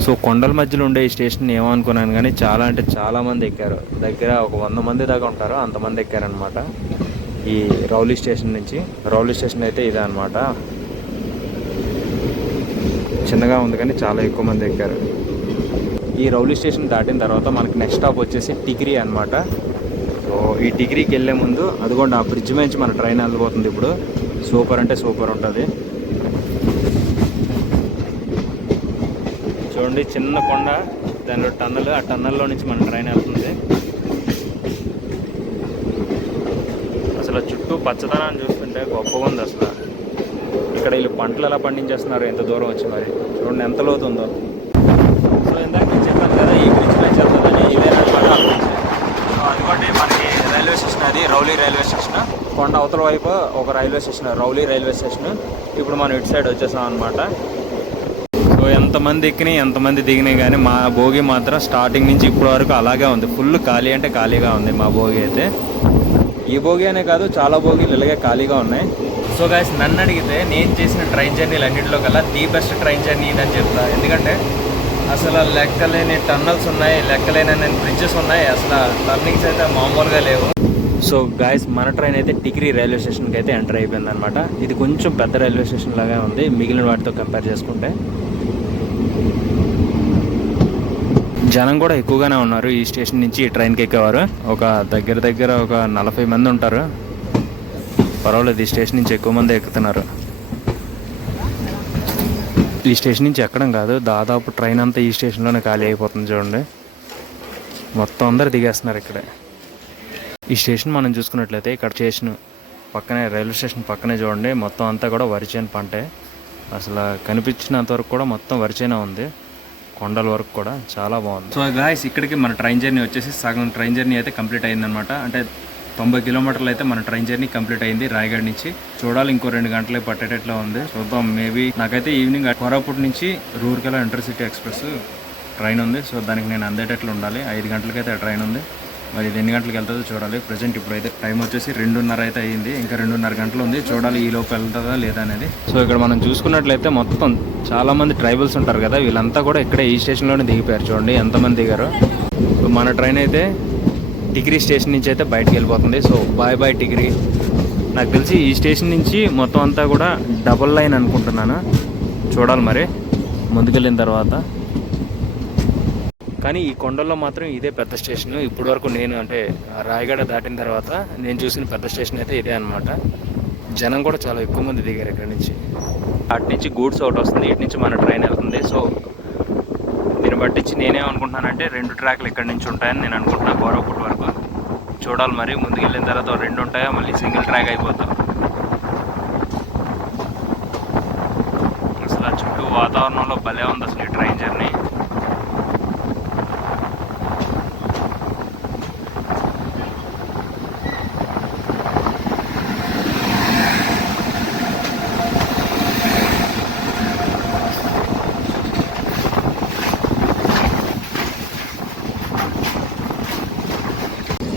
సో కొండల మధ్యలో ఉండే ఈ స్టేషన్ ఏమనుకున్నాను కానీ చాలా అంటే చాలామంది ఎక్కారు. దగ్గర ఒక 100 మంది దాకా ఉంటారు, అంతమంది ఎక్కారనమాట ఈ రౌలీ స్టేషన్ నుంచి. రౌలీ స్టేషన్ అయితే ఇదే అనమాట. చిన్నగా ఉంది కానీ చాలా ఎక్కువ మంది ఎక్కారు. ఈ రౌలీ స్టేషన్ దాటిన తర్వాత మనకి నెక్స్ట్ స్టాప్ వచ్చేసి టిగ్రీ అనమాట. సో ఈ టిగ్రీకి వెళ్ళే ముందు అదిగోండి ఆ బ్రిడ్జ్ నుంచి మన ట్రైన్ వెళ్ళిపోతుంది ఇప్పుడు. సూపర్ అంటే సూపర్ ఉంటుంది. చూడండి చిన్న కొండ, దానిలో టన్నల్, ఆ టన్నల్లో నుంచి మన ట్రైన్ వెళ్తుంది. అసలు చుట్టూ పచ్చదనాన్ని చూస్తుంటే గొప్పగా ఉంది అసలు. ఇక్కడ వీళ్ళు పంటలు ఎలా పండించేస్తున్నారు ఎంత దూరం వచ్చి, మరి చూడండి ఎంత లోతుందో. సో ఇందాక నేను చెప్పాను కదా ఈ బ్రిడ్జ్ మీద వెళ్తుందని, ఇదేనమాట ఆ బ్రిడ్జ్. సో అదిగోండి మనకి రైల్వే స్టేషన్, అది రౌలీ రైల్వే స్టేషన్. కొండ అవతల వైపు ఒక railway station, Rowley railway station. ఇప్పుడు మనం ఇటు సైడ్ వచ్చేసాం అనమాట. సో ఎంతమంది ఎక్కినాయి ఎంతమంది దిగినాయి కానీ మా భోగి మాత్రం స్టార్టింగ్ నుంచి ఇప్పటి వరకు అలాగే ఉంది. ఫుల్ ఖాళీ అంటే ఖాళీగా ఉంది మా భోగి అయితే. ఈ భోగి అనే కాదు చాలా భోగిలు ఇలాగే ఖాళీగా ఉన్నాయి. సో గైస్ నన్ను అడిగితే నేను చేసిన ట్రైన్ జర్నీలు అన్నింటిలో కల్లా ది బెస్ట్ ట్రైన్ జర్నీ ఇదని చెప్తా. ఎందుకంటే అసలు లెక్కలేని టన్నల్స్ ఉన్నాయి, లెక్కలేని బ్రిడ్జెస్ ఉన్నాయి, అసలు టర్నింగ్స్ అయితే మామూలుగా లేవు. సో గాయస్ మన ట్రైన్ అయితే టిక్రీ రైల్వే స్టేషన్కి అయితే ఎంటర్ అయిపోయింది అనమాట. ఇది కొంచెం పెద్ద రైల్వే స్టేషన్ లాగా ఉంది మిగిలిన వాటితో కంపేర్ చేసుకుంటే. జనం కూడా ఎక్కువగానే ఉన్నారు ఈ స్టేషన్ నుంచి ఈ ట్రైన్కి ఎక్కేవారు. ఒక దగ్గర ఒక 40 మంది ఉంటారు. పర్వాలేదు, ఈ స్టేషన్ నుంచి ఎక్కువ మంది ఎక్కుతున్నారు. ఈ స్టేషన్ నుంచి ఎక్కడం కాదు, దాదాపు ట్రైన్ అంతా ఈ స్టేషన్లోనే ఖాళీ అయిపోతుంది చూడండి. మొత్తం అందరు దిగేస్తున్నారు ఇక్కడే. ఈ స్టేషన్ మనం చూసుకున్నట్లయితే ఇక్కడ స్టేషన్ పక్కనే రైల్వే స్టేషన్ పక్కనే చూడండి మొత్తం అంతా కూడా వరిచేను పంటే. అసలు కనిపించినంత వరకు కూడా మొత్తం వరిచేనే ఉంది, కొండల వరకు కూడా చాలా బాగుంది. సో గాయస్ ఇక్కడికి మన ట్రైన్ జర్నీ వచ్చేసి సగం ట్రైన్ జర్నీ అయితే కంప్లీట్ అయిందనమాట. అంటే 90 కిలోమీటర్లు అయితే మన ట్రైన్ జర్నీ కంప్లీట్ అయింది రాయగఢ్ నుంచి. చూడాలి, ఇంకో 2 గంటలే పట్టేటట్లా ఉంది. చూద్దాం, మేబీ నాకైతే ఈవినింగ్ కోరాపుట్ నుంచి రూర్కెలా ఇంటర్సిటీ ఎక్స్ప్రెస్ ట్రైన్ ఉంది. సో దానికి నేను అందేటట్లు ఉండాలి. 5 గంటలకైతే ఆ ట్రైన్ ఉంది. మరి ఇది ఎన్ని గంటలకు వెళ్తుందో చూడాలి. ప్రజెంట్ ఇప్పుడైతే టైం వచ్చేసి 2:30 అయితే అయ్యింది. ఇంకా 2:30 గంటలు ఉంది. చూడాలి ఈ లోపు వెళ్తుందా లేదా అనేది. సో ఇక్కడ మనం చూసుకున్నట్లయితే మొత్తం చాలామంది ట్రైబల్స్ ఉంటారు కదా, వీళ్ళంతా కూడా ఇక్కడే ఈ స్టేషన్లోనే దిగిపోయారు. చూడండి ఎంతమంది దిగారు. సో మన ట్రైన్ అయితే టిక్రీ స్టేషన్ నుంచి అయితే బయటకు వెళ్ళిపోతుంది. So bye Tikri. నాకు తెలిసి ఈ స్టేషన్ నుంచి మొత్తం అంతా కూడా డబుల్ లైన్ అనుకుంటున్నాను. చూడాలి మరి ముందుకెళ్ళిన తర్వాత. కానీ ఈ కొండల్లో మాత్రం ఇదే పెద్ద స్టేషన్. ఇప్పటి వరకు నేను అంటే రాయగఢ దాటిన తర్వాత నేను చూసిన పెద్ద స్టేషన్ అయితే ఇదే అనమాట. జనం కూడా చాలా ఎక్కువ మంది దిగారు ఇక్కడ నుంచి. అటు నుంచి గూడ్స్ ఒకటి వస్తుంది, ఇటు నుంచి మన ట్రైన్ వెళ్తుంది. సో దీన్ని బట్టించి నేనేమనుకుంటున్నానంటే 2 ట్రాక్లు ఇక్కడ నుంచి ఉంటాయని నేను అనుకుంటున్నాను కోరాపుట్ వరకు. చూడాలి మరి ముందుకు వెళ్ళిన తర్వాత 2 ఉంటాయా, మళ్ళీ సింగిల్ ట్రాక్ అయిపోతాం. అసలు చుట్టూ వాతావరణంలో భలే ఉంది అసలు ఈ ట్రైన్ జర్నీ.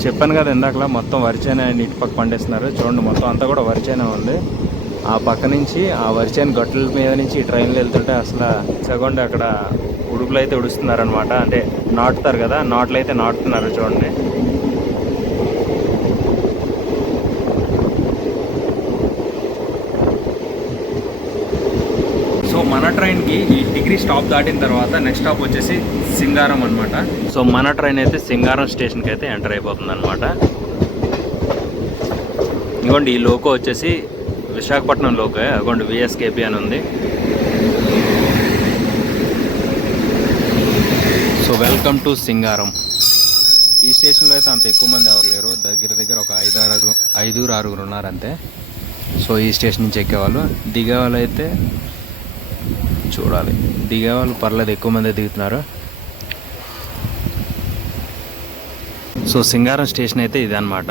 చెప్పాను కదా ఇందాకలా మొత్తం వరిచేనే నీటి పక్క పండిస్తున్నారు. చూడండి మొత్తం అంతా కూడా వరిచేనే ఉంది. ఆ పక్క నుంచి ఆ వరిచేను గట్టుల మీద నుంచి ఈ ట్రైన్లో వెళ్తుంటే అసలు సగండి అక్కడ ఉడుపులు అయితే ఉడుస్తున్నారు అనమాట. అంటే నాటుతారు కదా, నాట్లు అయితే నాటుతున్నారు చూడండి. సో మన ట్రైన్కి ఈ టిక్రీ స్టాప్ దాటిన తర్వాత నెక్స్ట్ స్టాప్ వచ్చేసి సింగారం అనమాట. సో మన ట్రైన్ అయితే సింగారం స్టేషన్కి అయితే ఎంటర్ అయిపోతుంది అనమాట. ఇదిగోండి ఈ లోకో వచ్చేసి విశాఖపట్నం లోకో, అదిగోండి విఎస్కేపీ అని ఉంది. సో వెల్కమ్ టు సింగారం. ఈ స్టేషన్లో అయితే అంత ఎక్కువ మంది ఎవరు లేరు, దగ్గర ఒక 5-6 ఉన్నారంతే. సో ఈ స్టేషన్ నుంచి ఎక్కేవాళ్ళు, దిగేవాళ్ళు అయితే చూడాలి. దిగేవాళ్ళు పర్లేదు, ఎక్కువ మంది దిగుతున్నారు. సో సింగారం స్టేషన్ అయితే ఇది అనమాట.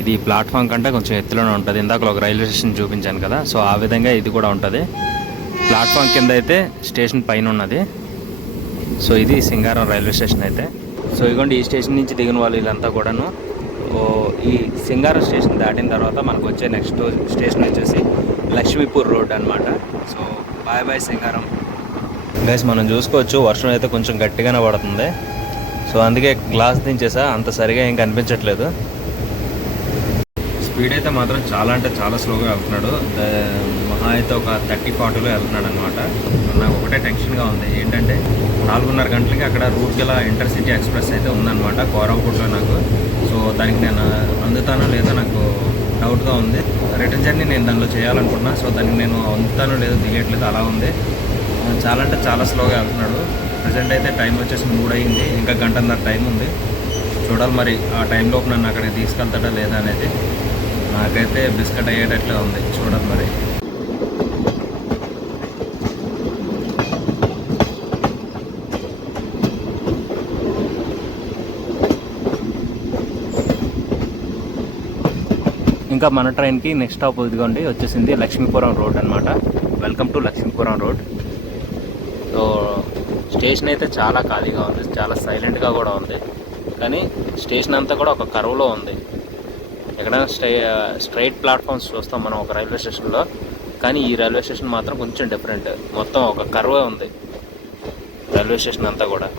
ఇది ప్లాట్ఫామ్ కంటే కొంచెం ఎత్తులోనే ఉంటుంది. ఇందాక ఒక రైల్వే స్టేషన్ చూపించాను కదా, సో ఆ విధంగా ఇది కూడా ఉంటుంది. ప్లాట్ఫామ్ కింద అయితే స్టేషన్ పైన ఉన్నది. సో ఇది సింగారం రైల్వే స్టేషన్ అయితే. సో ఇదిగోండి ఈ స్టేషన్ నుంచి దిగిన వాళ్ళు వీళ్ళంతా కూడాను. ఈ సింగారం స్టేషన్ దాటిన తర్వాత మనకు వచ్చే నెక్స్ట్ స్టేషన్ వచ్చేసి లక్ష్మీపూర్ రోడ్ అనమాట. సో బాయ్ సింగారం. గైస్ మనం చూసుకోవచ్చు వర్షం అయితే కొంచెం గట్టిగానే పడుతుంది. సో అందుకే గ్లాస్ దించేసా, అంత సరిగా ఏం కనిపించట్లేదు. స్పీడ్ అయితే మాత్రం చాలా అంటే చాలా స్లోగా వెళ్తున్నాడు. మహా అయితే ఒక 30-40లో వెళ్తున్నాడు అనమాట. నాకు ఒకటే టెన్షన్గా ఉంది ఏంటంటే 4:30 గంటలకి అక్కడ రూర్కెలా ఇంటర్సిటీ ఎక్స్ప్రెస్ అయితే ఉందన్నమాట కోరాపుట్లో నాకు. సో దానికి నేను అందుతానో లేదో నాకు డౌట్గా ఉంది. రిటర్న్ జర్నీ నేను దానిలో చేయాలనుకున్నా. సో దానికి నేను అందుతానో లేదో దిగట్లేదు, అలా ఉంది. చాలా అంటే చాలా స్లోగా వెళ్తున్నాడు. ప్రజెంట్ అయితే టైం వచ్చేసి 3 అయింది, ఇంకా 1:30 టైం ఉంది. చూడాలి మరి ఆ టైంలోపు నన్ను అక్కడికి తీసుకెళ్తాడా లేదా అనేది. నాకైతే బిస్కెట్ అయ్యేటట్లే ఉంది, చూడాలి మరి. ఇంకా మన ట్రైన్కి నెక్స్ట్ స్టాప్ ఇదిగోండి వచ్చేసింది లక్ష్మీపురం రోడ్ అనమాట. Welcome to Lakshmipuram road. So station అయితే చాలా ఖాళీగా ఉంది, చాలా సైలెంట్గా కూడా ఉంది. కానీ స్టేషన్ అంతా కూడా ఒక కర్వ్లో ఉంది. ఎక్కడైనా స్ట్రైట్ ప్లాట్ఫామ్స్ చూస్తాం మనం ఒక రైల్వే స్టేషన్లో, కానీ ఈ రైల్వే స్టేషన్ మాత్రం కొంచెం డిఫరెంట్. మొత్తం ఒక కర్వే ఉంది రైల్వే స్టేషన్ అంతా కూడా.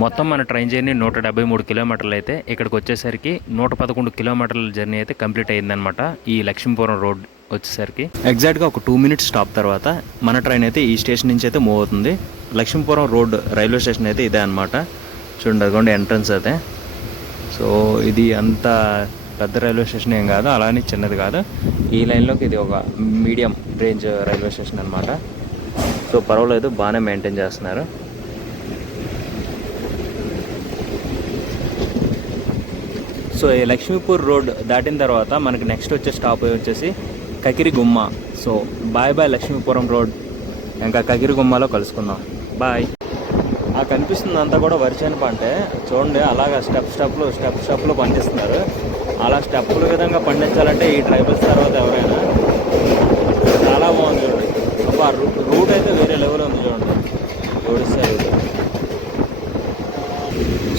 మొత్తం మన ట్రైన్ జర్నీ 173 కిలోమీటర్లు అయితే ఇక్కడికి వచ్చేసరికి 111 కిలోమీటర్ల జర్నీ అయితే కంప్లీట్ అయ్యిందనమాట. ఈ లక్ష్మీపురం రోడ్ వచ్చేసరికి ఎగ్జాక్ట్గా ఒక 2 మినిట్స్ స్టాప్ తర్వాత మన ట్రైన్ అయితే ఈ స్టేషన్ నుంచి అయితే మూవ్ అవుతుంది. లక్ష్మీపురం రోడ్ రైల్వే స్టేషన్ అయితే ఇదే అనమాట. చూడండి అదిగోండి ఎంట్రన్స్ అయితే. సో ఇది అంత పెద్ద రైల్వే స్టేషన్ ఏం కాదు, అలానే చిన్నది కాదు. ఈ లైన్లోకి ఇది ఒక మీడియం రేంజ్ రైల్వే స్టేషన్ అనమాట. సో పర్వాలేదు, బాగానే మెయింటైన్ చేస్తున్నారు. సో ఈ లక్ష్మీపూర్ రోడ్ దాటిన తర్వాత మనకి నెక్స్ట్ వచ్చే స్టాప్ వచ్చేసి Kakirigumma. So bye bye Lakshmipuram road. ఇంకా కకిరిగుమ్మలో కలుసుకుందాం. బాయ్. ఆ కనిపిస్తుంది అంతా కూడా వరిచేను పంటే. చూడండి అలాగా స్టెప్లు పండిస్తున్నారు. అలా స్టెప్పుల విధంగా పండించాలంటే ఈ ట్రైబల్స్ తర్వాత ఎవరైనా. చాలా బాగుంది చూడండి. అబ్బా రూట్ అయితే వేరే లెవెల్ ఉంది చూడండి. ఒడిస్సా ఇది.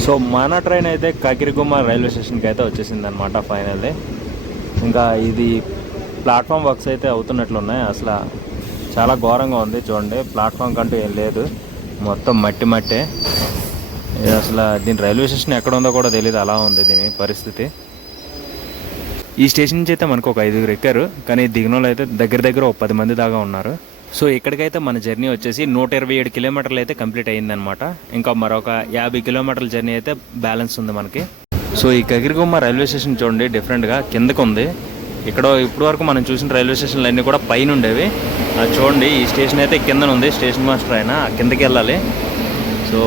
సో మన ట్రైన్ అయితే కకిరిగుమ్మ రైల్వే స్టేషన్కి అయితే వచ్చేసింది అనమాట ఫైనల్లీ. ఇంకా ఇది ప్లాట్ఫామ్ వర్క్స్ అయితే అవుతున్నట్లున్నాయి. అసలు చాలా ఘోరంగా ఉంది చూడండి. ప్లాట్ఫామ్ కంటూ ఏం లేదు, మొత్తం మట్టే. అసలు దీని రైల్వే స్టేషన్ ఎక్కడ ఉందో కూడా తెలియదు, అలా ఉంది దీని పరిస్థితి. ఈ స్టేషన్ నుంచి అయితే మనకు ఒక 5 ఎక్కారు, కానీ దిగినోళ్ళు అయితే దగ్గర ఒక 10 మంది దాకా ఉన్నారు. సో ఇక్కడికైతే మన జర్నీ వచ్చేసి 127 కిలోమీటర్లు అయితే కంప్లీట్ అయ్యిందనమాట. ఇంకా మరొక 50 కిలోమీటర్ల జర్నీ అయితే బ్యాలెన్స్ ఉంది మనకి. సో ఈ కకిరిగుమ్మ రైల్వే స్టేషన్ చూడండి డిఫరెంట్గా కిందకు ఉంది. ఇక్కడ ఇప్పటి వరకు మనం చూసిన రైల్వే స్టేషన్లు అన్నీ కూడా పైన ఉండేవి. అది చూడండి, ఈ స్టేషన్ అయితే కింద ఉంది. స్టేషన్ మాస్టర్ అయినా కిందకి వెళ్ళాలి. సో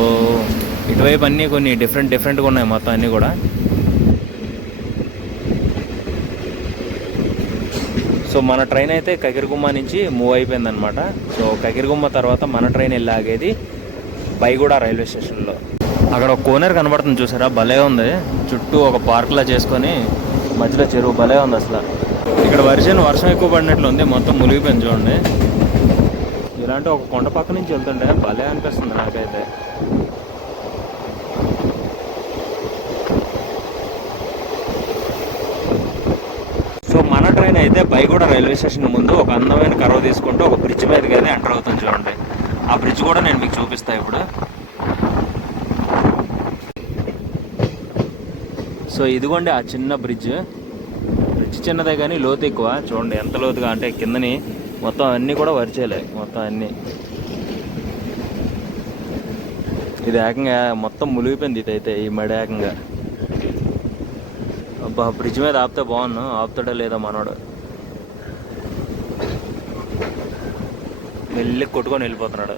ఇటువైపు అన్నీ కొన్ని డిఫరెంట్గా ఉన్నాయి మొత్తం అన్నీ కూడా. సో మన ట్రైన్ అయితే కకిరిగుమ్మ నుంచి మూవ్ అయిపోయిందనమాట. సో కకిరిగుమ్మ తర్వాత మన ట్రైన్ వెళ్ళి ఆగేది బైగూడ రైల్వే స్టేషన్లో. అక్కడ ఒక కోనేరు కనబడుతుంది చూసారా, భలే ఉంది. చుట్టూ ఒక పార్క్లా చేసుకొని మధ్యలో చెరువు, భలే ఉంది అసలు. ఇక్కడ వర్షం ఎక్కువ పడినట్లు ఉంది, మొత్తం మునిగిపోయింది చూడండి. ఇలాంటి ఒక కొండ పక్క నుంచి వెళ్తుంటే భలే అనిపిస్తుంది నాకైతే. సో మన ట్రైన్ అయితే బైగూడ రైల్వే స్టేషన్ ముందు ఒక అందమైన కర్వ తీసుకుంటూ ఒక బ్రిడ్జ్ మీదకి అయితే ఎంటర్ అవుతుంది చూడండి. ఆ బ్రిడ్జ్ కూడా నేను మీకు చూపిస్తాను ఇప్పుడు. సో ఇదిగోండి ఆ చిన్న బ్రిడ్జ్ చిన్నదే కానీ లోతు ఎక్కువ. చూడండి ఎంత లోతుగా అంటే కిందని మొత్తం అన్నీ కూడా వరిచేలే, మొత్తం అన్నీ. ఇది ఏకంగా మొత్తం మునిగిపోయింది ఇదైతే, ఈ మడి ఏకంగా. అబ్బా బ్రిడ్జ్ మీద ఆపితే బాగున్నాను, ఆపుతాడో లేదో మనోడు. మెల్లి కొట్టుకొని వెళ్ళిపోతున్నాడు.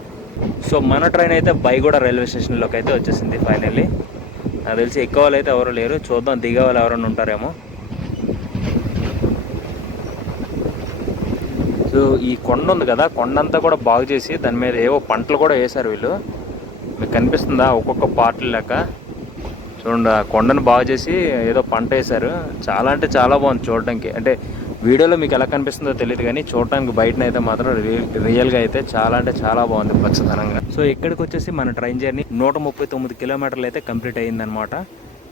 సో మన ట్రైన్ అయితే బైగూడ రైల్వే స్టేషన్లోకి అయితే వచ్చేసింది ఫైనల్లీ. నాకు తెలిసి ఎక్కువ వాళ్ళు అయితే ఎవరు లేరు, చూద్దాం దిగే వాళ్ళు ఎవరైనా ఉంటారేమో. సో ఈ కొండ ఉంది కదా, కొండ అంతా కూడా బాగు చేసి దాని మీద ఏవో పంటలు కూడా వేశారు వీళ్ళు. మీకు కనిపిస్తుందా ఒక్కొక్క పార్ట్లు లెక్క. చూడండి ఆ కొండను బాగు చేసి ఏదో పంట వేశారు. చాలా అంటే చాలా బాగుంది చూడడానికి. అంటే వీడియోలో మీకు ఎలా కనిపిస్తుందో తెలియదు, కానీ చూడటానికి బయటనైతే మాత్రం రియల్గా అయితే చాలా అంటే చాలా బాగుంది పచ్చదనంగా. సో ఇక్కడికి వచ్చేసి మన ట్రైన్ జర్నీ 139 కిలోమీటర్లు అయితే కంప్లీట్ అయ్యిందనమాట.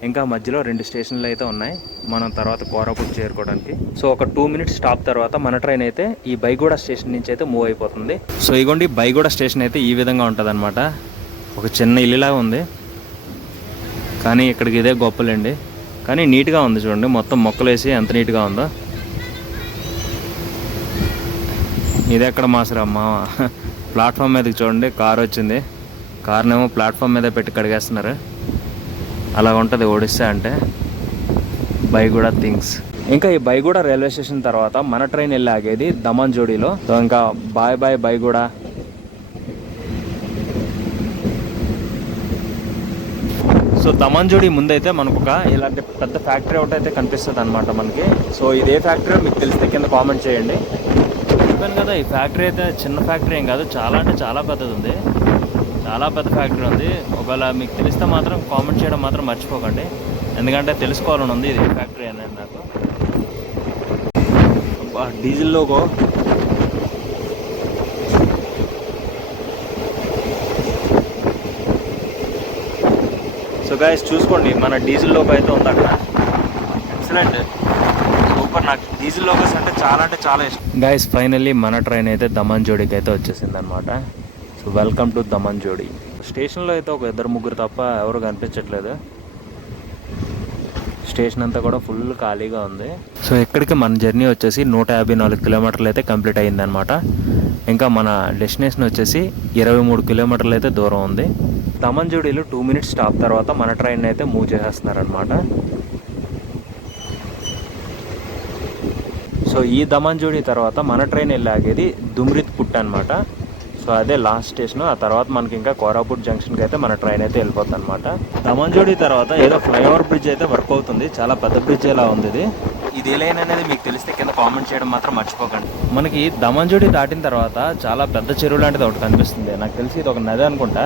ఇంకా మధ్యలో 2 స్టేషన్లు అయితే ఉన్నాయి మనం తర్వాత కోరాపుట్ చేరుకోవడానికి. సో ఒక 2 మినిట్స్ స్టాప్ తర్వాత మన ట్రైన్ అయితే ఈ బైగూడ స్టేషన్ నుంచి అయితే మూవ్ అయిపోతుంది. సో ఇగోండి బైగూడ స్టేషన్ అయితే ఈ విధంగా ఉంటుంది అనమాట. ఒక చిన్న ఇల్లులాగా ఉంది, కానీ ఇక్కడికి ఇదే గొప్పలేండి. కానీ నీట్గా ఉంది చూడండి, మొత్తం మొక్కలు వేసి ఎంత నీట్గా ఉందో. ఇది ఎక్కడ మాసరమ్మా, ప్లాట్ఫామ్ మీదకి చూడండి కారు వచ్చింది. కార్నేమో ప్లాట్ఫామ్ మీద పెట్టి కడిగేస్తున్నారు. అలా ఉంటుంది ఒడిస్సా అంటే, బైగూడ థింగ్స్. ఇంకా ఈ బైగూడ రైల్వే స్టేషన్ తర్వాత మన ట్రైన్ వెళ్ళి ఆగేది దమన్జోడిలో. సో ఇంకా బాయ్ బాయ్ బైగూడ. సో దమన్జోడి ముందైతే మనకు ఒక ఇలాంటి పెద్ద ఫ్యాక్టరీ ఒకటి అయితే కనిపిస్తుంది అనమాట మనకి. సో ఇదే ఫ్యాక్టరీ మీకు తెలిస్తే కింద కామెంట్ చేయండి. చెప్పాను కదా, ఈ ఫ్యాక్టరీ అయితే చిన్న ఫ్యాక్టరీ ఏం కాదు, చాలా అంటే చాలా పెద్దది ఉంది. చాలా పెద్ద ఫ్యాక్టరీ ఉంది. ఒకవేళ మీకు తెలిస్తే మాత్రం కామెంట్ చేయడం మాత్రం మర్చిపోకండి, ఎందుకంటే తెలుసుకోవాలని ఉంది ఇది ఫ్యాక్టరీ అనేది నాకు. Diesel logo. సో గైస్ చూసుకోండి, మన డీజిల్ లోగో అయితే ఉంది అక్కడ. Excellent, super. నాకు డీజిల్ లోగోస్ అంటే చాలా ఇష్టం. గైస్ ఫైనల్లీ మన ట్రైన్ అయితే దమన్జోడికి అయితే వచ్చేసింది అనమాట. So welcome to Damanjodi. స్టేషన్లో అయితే ఒక 2-3 తప్ప ఎవరు కనిపించట్లేదు. స్టేషన్ అంతా కూడా ఫుల్ ఖాళీగా ఉంది. సో ఇక్కడికి మన జర్నీ వచ్చేసి 154 కిలోమీటర్లు అయితే కంప్లీట్ అయ్యిందనమాట. ఇంకా మన డెస్టినేషన్ వచ్చేసి 23 కిలోమీటర్లు అయితే దూరం ఉంది. దమన్జోడిలో 2 మినిట్స్ స్టాప్ తర్వాత మన ట్రైన్ అయితే మూవ్ చేసేస్తున్నారనమాట. సో ఈ దమన్జోడి తర్వాత మన ట్రైన్ వెళ్ళి ఆగేది దుమ్రిత్ పుట్ అనమాట. సో అదే లాస్ట్ స్టేషన్. ఆ తర్వాత మనకి ఇంకా కోరాపుట్ జంక్షన్కి అయితే మన ట్రైన్ అయితే వెళ్ళిపోతుంది అనమాట. దమన్జోడి తర్వాత ఏదో ఫ్లైఓవర్ బ్రిడ్జ్ అయితే వర్క్ అవుతుంది. చాలా పెద్ద బ్రిడ్జ్ ఎలా ఉంది ఇది లైన్ అనేది మీకు తెలిస్తే కింద కామెంట్ చేయడం మాత్రం మర్చిపోకండి. మనకి దమన్జోడి దాటిన తర్వాత చాలా పెద్ద చెరువు లాంటిది ఒకటి కనిపిస్తుంది. నాకు తెలిసి ఇది ఒక నది అనుకుంటా.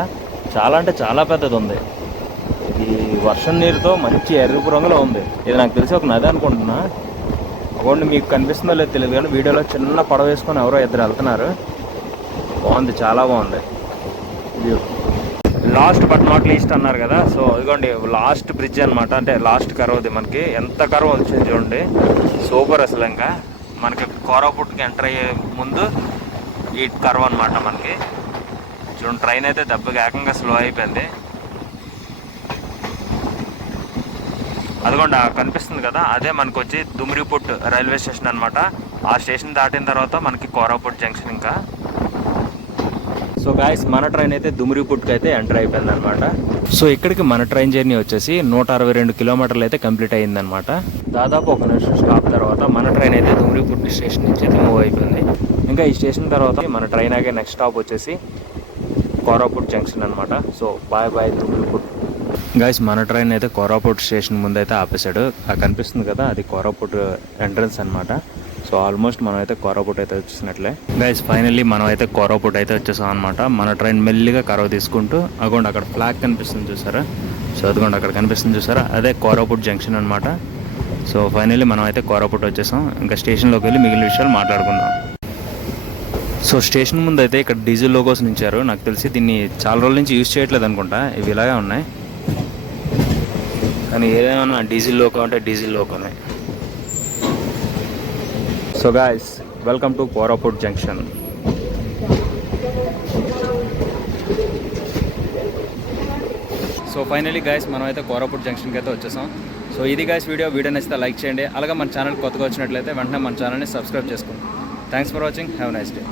చాలా అంటే చాలా పెద్దది ఉంది. ఈ వర్షం నీరుతో మంచి ఎరుపు రంగులో ఉంది. ఇది నాకు తెలిసి ఒక నది అనుకుంటున్నా. అవ్వండి మీకు కనిపిస్తుందో లేదో తెలియదు కానీ వీడియోలో చిన్న పడవ వేసుకొని ఎవరో 2 వెళ్తున్నారు. బాగుంది, చాలా బాగుంది view. Last but not least అన్నారు కదా. సో ఇదిగోండి లాస్ట్ బ్రిడ్జ్ అనమాట. అంటే లాస్ట్ కర్వ్ది. మనకి ఎంత కర్వ్ వచ్చింది చూడండి, సూపర్. అసలు ఇంకా మనకి కోరాపుట్కి ఎంటర్ అయ్యే ముందు ఈ కర్వ్ అనమాట. మనకి చూడండి ట్రైన్ అయితే దెబ్బకి ఏకంగా స్లో అయిపోయింది. అదిగోండి కనిపిస్తుంది కదా, అదే మనకు వచ్చి దుమ్రిపుట్ రైల్వే స్టేషన్ అనమాట. ఆ స్టేషన్ దాటిన తర్వాత మనకి కోరాపుట్ జంక్షన్. ఇంకా సో గాయస్ మన ట్రైన్ అయితే దుమ్రిపుట్కి అయితే ఎంటర్ అయిపోయింది అనమాట. సో ఇక్కడికి మన ట్రైన్ జర్నీ వచ్చేసి 162 కిలోమీటర్లు అయితే కంప్లీట్ అయ్యిందనమాట. దాదాపు 1 నిమిషం స్టాప్ తర్వాత మన ట్రైన్ అయితే దుమ్రిపుట్ స్టేషన్ నుంచి అయితే మూవ్ అయిపోయింది. ఇంకా ఈ స్టేషన్ తర్వాత మన ట్రైన్ ఆగే నెక్స్ట్ స్టాప్ వచ్చేసి కోరాపుట్ జంక్షన్ అనమాట. So bye bye Dumriput. Guys మన ట్రైన్ అయితే కోరాపుట్ స్టేషన్ ముందు అయితే ఆపేశాడు. అది కనిపిస్తుంది కదా, అది కోరాపుట్ ఎంట్రన్స్ అనమాట. సో ఆల్మోస్ట్ మనం అయితే కోరాపుట్ అయితే వచ్చేసినట్లే. గైస్ ఫైనల్లీ మనం అయితే కోరాపుట్ అయితే వచ్చేసాం అనమాట. మన ట్రైన్ మెల్లిగా కరవ తీసుకుంటూ అగోండి అక్కడ ఫ్లాగ్ కనిపిస్తుంది చూసారా. సో అదిగోండి అక్కడ కనిపిస్తుంది చూసారా, అదే కోరాపుట్ జంక్షన్ అనమాట. సో ఫైనల్లీ మనం అయితే కోరాపుట్ వచ్చేసాం. ఇంకా స్టేషన్లోకి వెళ్ళి మిగిలిన విషయాలు మాట్లాడుకుందాం. సో స్టేషన్ ముందు అయితే ఇక్కడ డీజిల్ లోగోస్ నించారు. నాకు తెలిసి దీన్ని చాలా రోజుల నుంచి యూజ్ చేయట్లేదు అనుకుంటా. ఇవి ఇలాగే ఉన్నాయి కానీ ఏదైనా డీజిల్ లోకో అంటే డీజిల్ లోకోనే. So guys welcome to Koraput junction. So finally guys మనం అయితే కోరాపుట్ జంక్షన్కి అయితే వచ్చేసాం. సో ఇది గాయస్ వీడియో నచ్చితే లైక్ చేయండి. అలాగే మన ఛానల్ కొత్తగా వచ్చినట్లయితే వెంటనే మన ఛానల్ని సబ్స్క్రైబ్ చేసుకోండి. Thanks for watching. Have nice day.